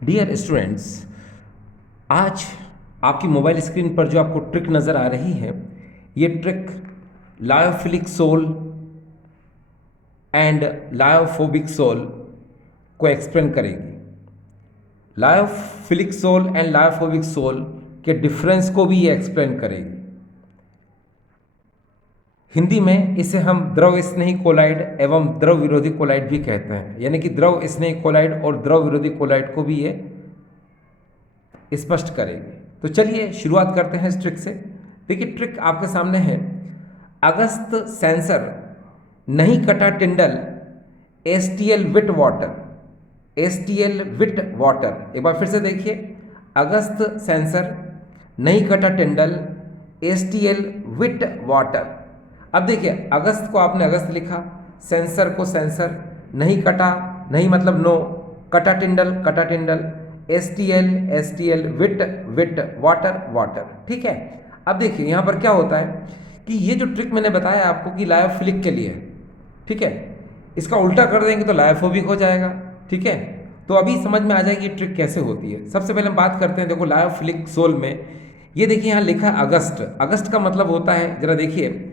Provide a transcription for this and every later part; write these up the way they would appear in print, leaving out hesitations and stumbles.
Dear students, आज आपकी mobile screen पर जो आपको ट्रिक नज़र आ रही है, ये trick lyophilic sol and lyophobic sol को एक्सप्लेन करेगी। Lyophilic sol and lyophobic sol के डिफरेंस को भी ये एक्सप्लेन करेगी। हिंदी में इसे हम द्रव स्नेही कोलाइड एवं द्रव विरोधी कोलाइड भी कहते हैं, यानी कि द्रव स्नेही कोलाइड और द्रव विरोधी कोलाइड को भी ये स्पष्ट करेगी। तो चलिए शुरुआत करते हैं इस ट्रिक से। देखिए, ट्रिक आपके सामने है। अगस्त सेंसर नहीं कटा टिंडल एसटीएल विट वाटर, एसटीएल विट वाटर। एक बार फिर से देखिए, अगस्त सेंसर नहीं कटा टिंडल एसटीएल विट वाटर। अब देखिए, अगस्त को आपने अगस्त लिखा, सेंसर को सेंसर, नहीं कटा नहीं मतलब नो, कटा टिंडल, एस टी एल विट विट वाटर वाटर। ठीक है। अब देखिए यहाँ पर क्या होता है कि ये जो ट्रिक मैंने बताया आपको कि लायोफिलिक के लिए, ठीक है, इसका उल्टा कर देंगे तो लायोफोबिक हो जाएगा। ठीक है, तो अभी समझ में आ जाएगी ये ट्रिक कैसे होती है। सबसे पहले हम बात करते हैं, देखो लायोफिलिक सोल में ये देखिए यहाँ लिखा है अगस्त। अगस्त का मतलब होता है, जरा देखिए,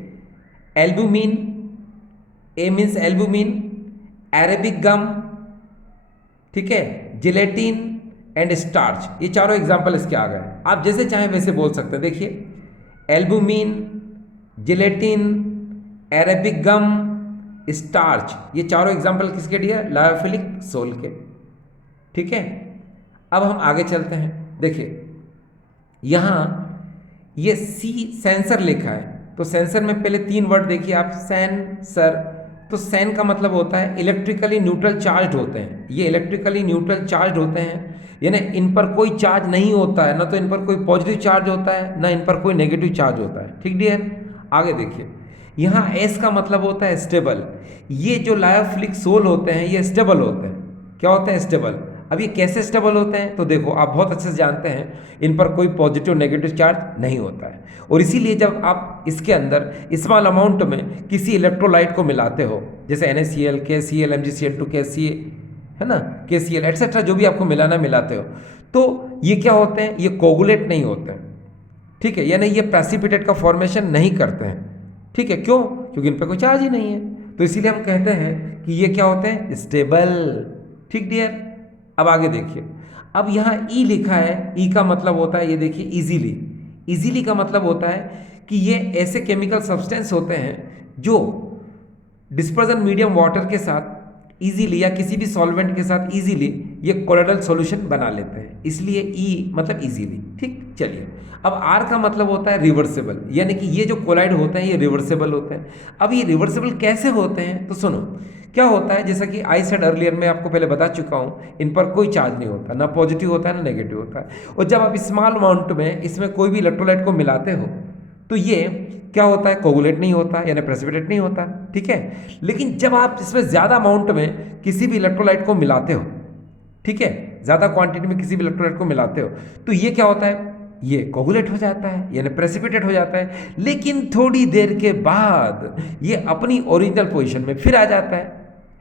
एल्बुमिन, ए मीन्स एल्बुमिन, अरेबिक गम, ठीक है, जिलेटिन एंड स्टार्च। ये चारों एग्जाम्पल इसके आ गए। आप जैसे चाहें वैसे बोल सकते हैं। देखिए, एल्बुमिन, जिलेटिन, अरेबिक गम, स्टार्च, ये चारों एग्जाम्पल किसके दिए? लायोफिलिक सोल के। ठीक है, अब हम आगे चलते हैं। देखिए यहाँ ये सी सेंसर लिखा है, तो सेंसर में पहले तीन वर्ड देखिए आप, सेंसर। तो सेन का मतलब होता है इलेक्ट्रिकली न्यूट्रल चार्ज होते हैं। ये इलेक्ट्रिकली न्यूट्रल चार्ज होते हैं, यानी इन पर कोई चार्ज नहीं होता है, ना तो इन पर कोई पॉजिटिव चार्ज होता है, ना इन पर कोई नेगेटिव चार्ज होता है। ठीक डियर, आगे देखिए, यहाँ एस का मतलब होता है स्टेबल। ये जो लायोफिलिक सोल होते हैं ये स्टेबल होते हैं। क्या होते हैं? स्टेबल। अब ये कैसे स्टेबल होते हैं? तो देखो, आप बहुत अच्छे से जानते हैं, इन पर कोई पॉजिटिव नेगेटिव चार्ज नहीं होता है, और इसीलिए जब आप इसके अंदर स्मॉल अमाउंट में किसी इलेक्ट्रोलाइट को मिलाते हो, जैसे NaCl, KCl, MgCl2, KCa, है ना, KCl एटसेट्रा, जो भी आपको मिलाना मिलाते हो, तो ये क्या होते हैं? ये कोगुलेट नहीं होते हैं। ठीक है, यानी ये प्रेसिपिटेट का फॉर्मेशन नहीं करते हैं। ठीक है, क्यों? क्योंकि इन पर कोई चार्ज ही नहीं है, तो इसीलिए हम कहते हैं कि ये क्या होते हैं? स्टेबल। ठीक डियर, अब आगे देखिए, अब यहाँ ई लिखा है, ई का मतलब होता है, ये देखिए, इजीली। इजीली का मतलब होता है कि ये ऐसे केमिकल सब्सटेंस होते हैं जो डिस्पर्जन मीडियम वाटर के साथ इजीली या किसी भी सॉल्वेंट के साथ इजीली ये कोलोइडल सॉल्यूशन बना लेते हैं, इसलिए ई मतलब इजीली। ठीक, चलिए, अब आर का मतलब होता है रिवर्सेबल, यानी कि ये जो कोलाइड होते हैं ये रिवर्सेबल होते हैं। अब ये रिवर्सेबल कैसे होते हैं? तो सुनो, क्या होता है, जैसा कि आई सेड अर्लियर, मैं आपको पहले बता चुका हूँ, इन पर कोई चार्ज नहीं होता, ना पॉजिटिव होता है ना नेगेटिव होता है, और जब आप स्मॉल अमाउंट में इसमें कोई भी इलेक्ट्रोलाइट को मिलाते हो तो ये क्या होता है? कोगुलेट नहीं होता, यानी प्रेसिपिटेट नहीं होता। ठीक है, लेकिन जब आप इसमें ज़्यादा अमाउंट में किसी भी इलेक्ट्रोलाइट को मिलाते हो, ठीक है, ज़्यादा क्वांटिटी में किसी भी इलेक्ट्रोलाइट को मिलाते हो, तो ये क्या होता है? ये कोगुलेट हो जाता है, यानी प्रेसिपिटेट हो जाता है, लेकिन थोड़ी देर के बाद ये अपनी ओरिजिनल पोजीशन में फिर आ जाता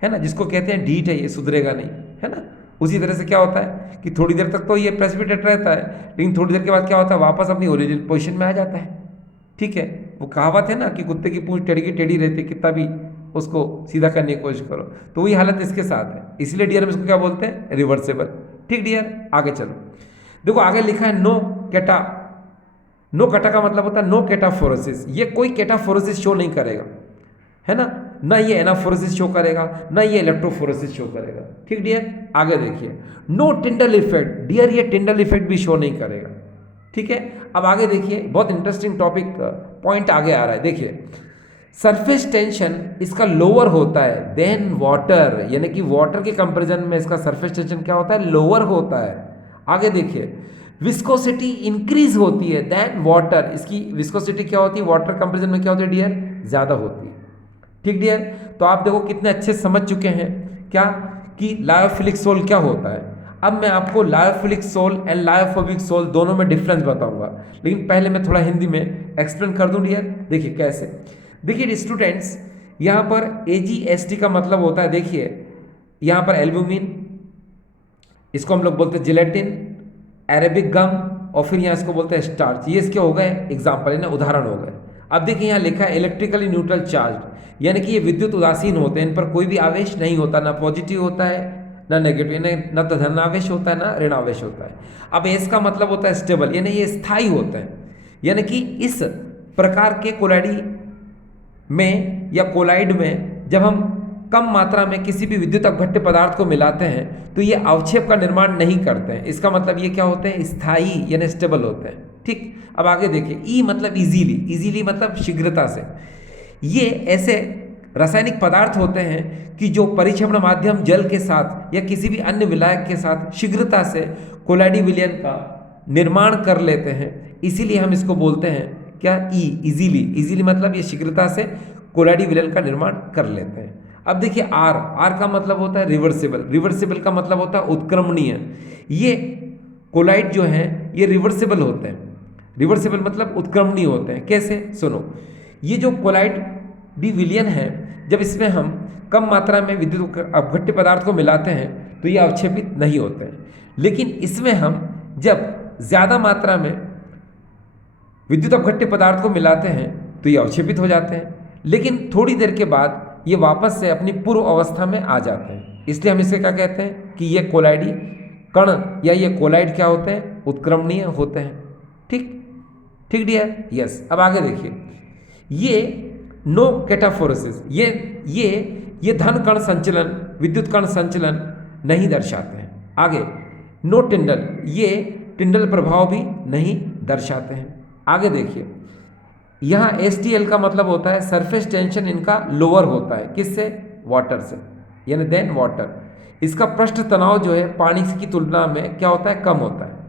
है ना, जिसको कहते हैं ढीठ है, ये सुधरेगा नहीं, है ना। उसी तरह से क्या होता है कि थोड़ी देर तक तो ये प्रेसिपिटेट रहता है, लेकिन थोड़ी देर के बाद क्या होता है? वापस अपनी ओरिजिनल पोजीशन में आ जाता है। ठीक है, वो कहावत है ना कि कुत्ते की पूंछ टेढ़ी की टेढ़ी रहती है, कितना भी उसको सीधा करने की कोशिश करो, तो वही हालत इसके साथ है, इसलिए डियर हम इसको क्या बोलते हैं? रिवर्सेबल। ठीक डियर, आगे चलो, देखो आगे लिखा है नो केटा। नो केटा का मतलब होता है नो केटाफोरोसिस। ये कोई केटाफोरोसिस शो नहीं करेगा, है ना ये एनाफोरोसिस शो करेगा, ना ये इलेक्ट्रोफोरोसिस शो करेगा। ठीक डियर, आगे देखिए, नो टिंडल इफेक्ट। डियर, ये टिंडल इफेक्ट भी शो नहीं करेगा। ठीक है, अब आगे देखिए, बहुत इंटरेस्टिंग टॉपिक पॉइंट आगे आ रहा है। देखिए, सरफेस टेंशन इसका लोअर होता है देन वाटर, यानी कि वाटर के कंपैरिजन में इसका सरफेस टेंशन क्या होता है? लोअर होता है। आगे देखिए, विस्कोसिटी इंक्रीज होती है देन वाटर, इसकी विस्कोसिटी क्या होती है? वाटर कंपैरिजन में क्या होती है डियर? ज़्यादा होती है। ठीक डियर, तो आप देखो कितने अच्छे समझ चुके हैं क्या कि लायोफिलिक सोल क्या होता है। अब मैं आपको lyophilic sol and lyophobic sol दोनों में डिफरेंस बताऊंगा, लेकिन पहले मैं थोड़ा हिंदी में एक्सप्लेन कर दूं डियर। देखिए कैसे, देखिए स्टूडेंट्स, यहाँ पर AgST का मतलब होता है, देखिए यहाँ पर एल्बुमिन, इसको हम लोग बोलते हैं जिलेटिन, अरेबिक गम, और फिर यहाँ इसको बोलते हैं स्टार्च। ये इसके हो गए एग्जाम्पल, है ना, उदाहरण हो गए। अब देखिए यहाँ लिखा है इलेक्ट्रिकली न्यूट्रल चार्ज, यानी कि ये विद्युत उदासीन होते हैं, इन पर कोई भी आवेश नहीं होता, ना पॉजिटिव होता है ना नेगेटिव, ना तो धनावेश होता है ना ऋणावेश होता है। अब इसका मतलब होता है स्टेबल, यानी ये स्थायी होते हैं। यानी कि इस प्रकार के कोलाइडी में या कोलाइड में जब हम कम मात्रा में किसी भी विद्युत अपघट्य पदार्थ को मिलाते हैं तो ये अवक्षेप का निर्माण नहीं करते हैं। इसका मतलब ये क्या होते हैं, स्थायी यानी स्टेबल होते हैं। ठीक, अब आगे देखिए, ई मतलब इजीली, इजीली मतलब शीघ्रता से। ये ऐसे रासायनिक पदार्थ होते हैं कि जो परिक्षेपण माध्यम जल के साथ या किसी भी अन्य विलायक के साथ शीघ्रता से कोलाइडी विलयन का निर्माण कर लेते हैं, इसीलिए हम इसको बोलते हैं क्या, ई, इजीली। इजीली मतलब ये शीघ्रता से कोलाइडी विलयन का निर्माण कर लेते हैं। अब देखिए आर, आर का मतलब होता है रिवर्सिबल, रिवर्सिबल का मतलब होता है उत्क्रमणीय। ये कोलाइड जो है ये रिवर्सिबल होते हैं, रिवर्सिबल मतलब उत्क्रमणीय होते हैं। कैसे, सुनो, ये जो कोलाइड डी विलयन है, जब इसमें हम कम मात्रा में विद्युत अपघट्य पदार्थ को मिलाते हैं तो ये अवक्षेपित नहीं होते हैं, लेकिन इसमें हम जब ज़्यादा मात्रा में विद्युत अपघट्य पदार्थ को मिलाते हैं तो ये अवक्षेपित हो जाते हैं, लेकिन थोड़ी देर के बाद ये वापस से अपनी पूर्व अवस्था में आ जाते हैं। इसलिए हम इसे क्या कहते हैं कि ये कोलाइडी कण या ये कोलाइड क्या होते हैं, उत्क्रमणीय होते हैं। ठीक, ठीक डियर, यस। अब आगे देखिए, ये नो कैटाफोरेसिस, ये धन कण संचलन, विद्युत कण संचलन नहीं दर्शाते हैं। आगे नो टिंडल, ये टिंडल प्रभाव भी नहीं दर्शाते हैं। आगे देखिए, यहाँ STL का मतलब होता है सरफेस टेंशन इनका लोअर होता है, किससे, वाटर से, यानी देन वाटर। इसका पृष्ठ तनाव जो है पानी की तुलना में क्या होता है, कम होता है।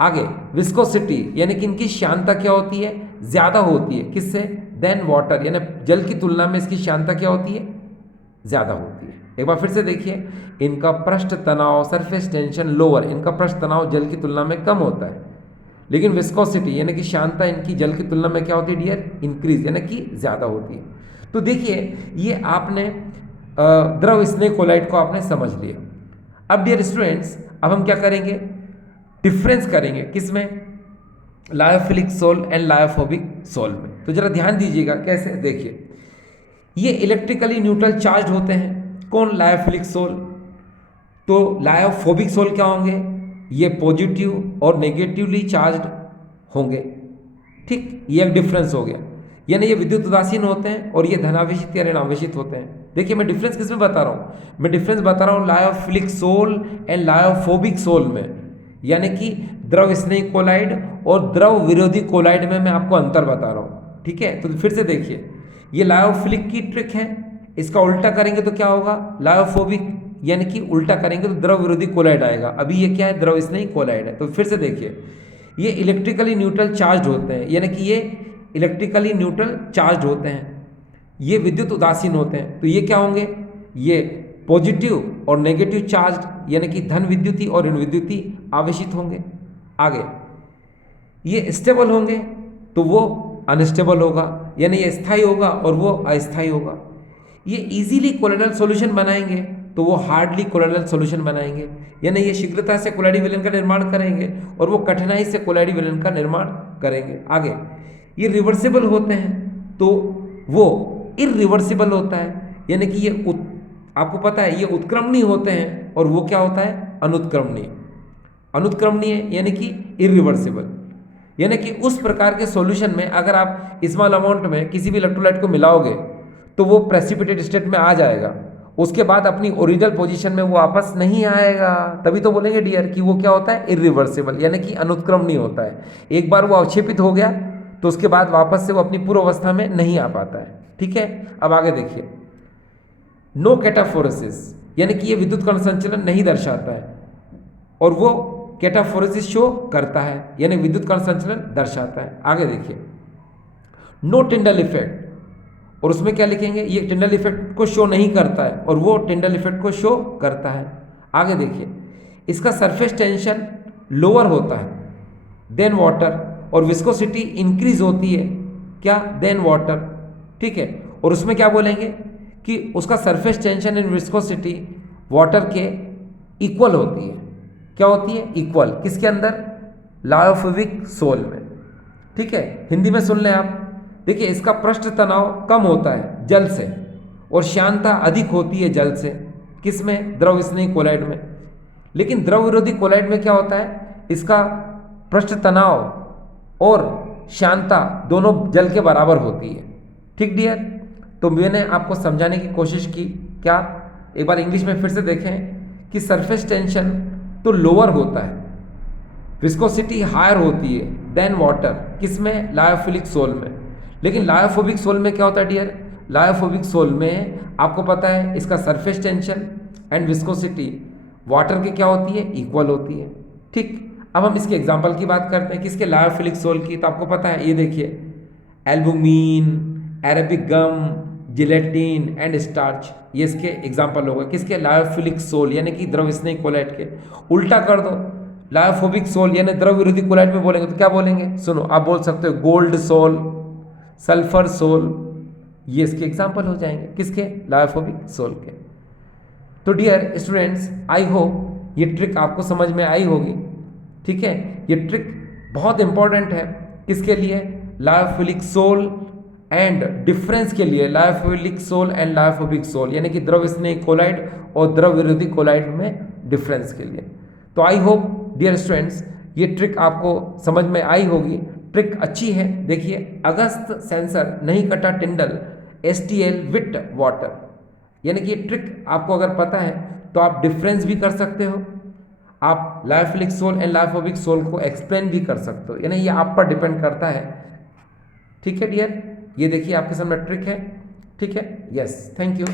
आगे विस्कोसिटी, यानी कि इनकी श्यानता क्या होती है, ज़्यादा होती है, किससे, देन वाटर, यानी जल की तुलना में इसकी श्यानता क्या होती है, ज़्यादा होती है। एक बार फिर से देखिए, इनका पृष्ठ तनाव सरफेस टेंशन लोअर, इनका पृष्ठ तनाव जल की तुलना में कम होता है, लेकिन विस्कोसिटी यानी कि श्यानता इनकी जल की तुलना में क्या होती है डियर, इंक्रीज, यानी कि ज़्यादा होती है। तो देखिए, ये आपने द्रव स्नेह कोलाइड को आपने समझ लिया। अब डियर स्टूडेंट्स, अब हम क्या करेंगे, डिफरेंस करेंगे, किसमें, lyophilic sol and lyophobic sol में। तो जरा ध्यान दीजिएगा कैसे, देखिए, ये इलेक्ट्रिकली न्यूट्रल चार्ज होते हैं, कौन, लायोफिलिक सोल। तो लायोफोबिक सोल क्या होंगे, ये पॉजिटिव और नेगेटिवली चार्ज्ड होंगे। ठीक, ये एक डिफरेंस हो गया, यानी ये विद्युत उदासीन होते हैं और ये धनावेशित या ऋणावेशित होते हैं। देखिए मैं डिफरेंस किस में बता रहा हूँ, मैं डिफरेंस बता रहा हूँ lyophilic sol and lyophobic sol में, यानी कि द्रव स्नेही कोलाइड और द्रव विरोधी कोलाइड में मैं आपको अंतर बता रहा हूँ। ठीक है, तो फिर से देखिए, ये लायोफिलिक की ट्रिक है, इसका उल्टा करेंगे तो क्या होगा, लायोफोबिक, यानी कि उल्टा करेंगे तो द्रव विरोधी कोलाइड आएगा। अभी ये क्या है, द्रव स्नेही कोलाइड है। तो फिर से देखिए, ये इलेक्ट्रिकली न्यूट्रल चार्ज होते हैं, यानी कि ये इलेक्ट्रिकली न्यूट्रल चार्ज होते हैं, ये विद्युत उदासीन होते हैं। तो ये क्या होंगे, ये पॉजिटिव और नेगेटिव चार्ज, यानी कि धन विद्युती और ऋण विद्युती आवेशित होंगे। आगे ये स्टेबल होंगे तो वो अनस्टेबल होगा, यानी ये स्थायी होगा और वो अस्थायी होगा। ये इजीली कोलोइडल सॉल्यूशन बनाएंगे तो वो हार्डली कोलोइडल सॉल्यूशन बनाएंगे, यानी ये शीघ्रता से कोलाइडी विलयन का निर्माण करेंगे और वो कठिनाई से कोलाइडी विलयन का निर्माण करेंगे। आगे ये रिवर्सिबल होते हैं तो वो इरिवर्सिबल होता है, यानी कि ये आपको पता है ये उत्क्रमणीय होते हैं और वो क्या होता है, अनुत्क्रमणीय। अनुत्क्रमणीय यानी कि इरिवर्सिबल, यानी कि उस प्रकार के सॉल्यूशन में अगर आप स्मॉल अमाउंट में किसी भी इलेक्ट्रोलाइट को मिलाओगे तो वो प्रेसिपिटेट स्टेट में आ जाएगा, उसके बाद अपनी ओरिजिनल पोजीशन में वो वापस नहीं आएगा। तभी तो बोलेंगे डियर कि वो क्या होता है, इरिवर्सिबल, यानी कि अनुत्क्रमणीय होता है। एक बार वो अवक्षेपित हो गया तो उसके बाद वापस से वो अपनी पूर्व अवस्था में नहीं आ पाता है। ठीक है, अब आगे देखिए, नो कैटाफोरेसिस, यानी कि ये विद्युत कण संचलन नहीं दर्शाता है और वो कैटाफोरेसिस शो करता है, यानी विद्युत कण संचलन दर्शाता है। आगे देखिए, नो टिंडल इफेक्ट, और उसमें क्या लिखेंगे, ये टिंडल इफेक्ट को शो नहीं करता है और वो टिंडल इफेक्ट को शो करता है। आगे देखिए, इसका सरफेस टेंशन लोअर होता है देन वाटर और विस्कोसिटी इंक्रीज होती है क्या, देन वाटर। ठीक है, और उसमें क्या बोलेंगे कि उसका surface tension and viscosity water के इक्वल होती है। क्या होती है, इक्वल, किसके अंदर, लायोफिलिक सोल में। ठीक है, हिंदी में सुन लें आप। देखिए इसका पृष्ठ तनाव कम होता है जल से और श्यानता अधिक होती है जल से, किसमें, द्रव स्नेही कोलाइड में। लेकिन द्रव विरोधी कोलाइड में क्या होता है, इसका पृष्ठ तनाव और श्यानता दोनों जल के बराबर होती है। ठीक डियर, तो मैंने आपको समझाने की कोशिश की। क्या, एक बार इंग्लिश में फिर से देखें कि सरफेस टेंशन तो लोअर होता है, विस्कोसिटी हायर होती है देन वाटर, किसमें, लायोफिलिक सोल में। लेकिन लायोफोबिक सोल में क्या होता है डियर, लायोफोबिक सोल में आपको पता है इसका surface tension and viscosity water की क्या होती है, इक्वल होती है। ठीक, अब हम इसके एग्जाम्पल की बात करते हैं, किसके, लायोफिलिक सोल की। तो आपको पता है, ये देखिए, albumin, Arabic gum, gelatin and starch, ये इसके एग्जाम्पल हो गए, किसके, लायोफिलिक सोल यानी कि द्रव स्नेही कोलाइड के। उल्टा कर दो, लायोफोबिक सोल यानी द्रव विरोधी कोलाइड में बोलेंगे तो क्या बोलेंगे, सुनो, आप बोल सकते हो गोल्ड सोल, सल्फर सोल, ये इसके एग्जाम्पल हो जाएंगे, किसके, लायोफोबिक सोल के। तो डियर स्टूडेंट्स, आई होप ये ट्रिक आपको समझ में आई होगी। ठीक है, ये ट्रिक बहुत इंपॉर्टेंट है, किसके लिए, लायोफिलिक सोल एंड डिफरेंस के लिए, lyophilic sol and lyophobic sol यानी कि द्रव स्नेही कोलाइड और द्रव विरोधी कोलाइड में डिफरेंस के लिए। तो आई होप डियर स्टूडेंट्स ये ट्रिक आपको समझ में आई होगी। ट्रिक अच्छी है, देखिए, अगस्त सेंसर नहीं कटा टिंडल STL विट वाटर, यानी कि ये ट्रिक आपको अगर पता है तो आप डिफरेंस भी कर सकते हो, आप lyophilic sol and lyophobic sol को एक्सप्लेन भी कर सकते हो, यानी ये आप पर डिपेंड करता है। ठीक है डियर, ये देखिए आपके सामने ट्रिक है। ठीक है, यस, थैंक यू।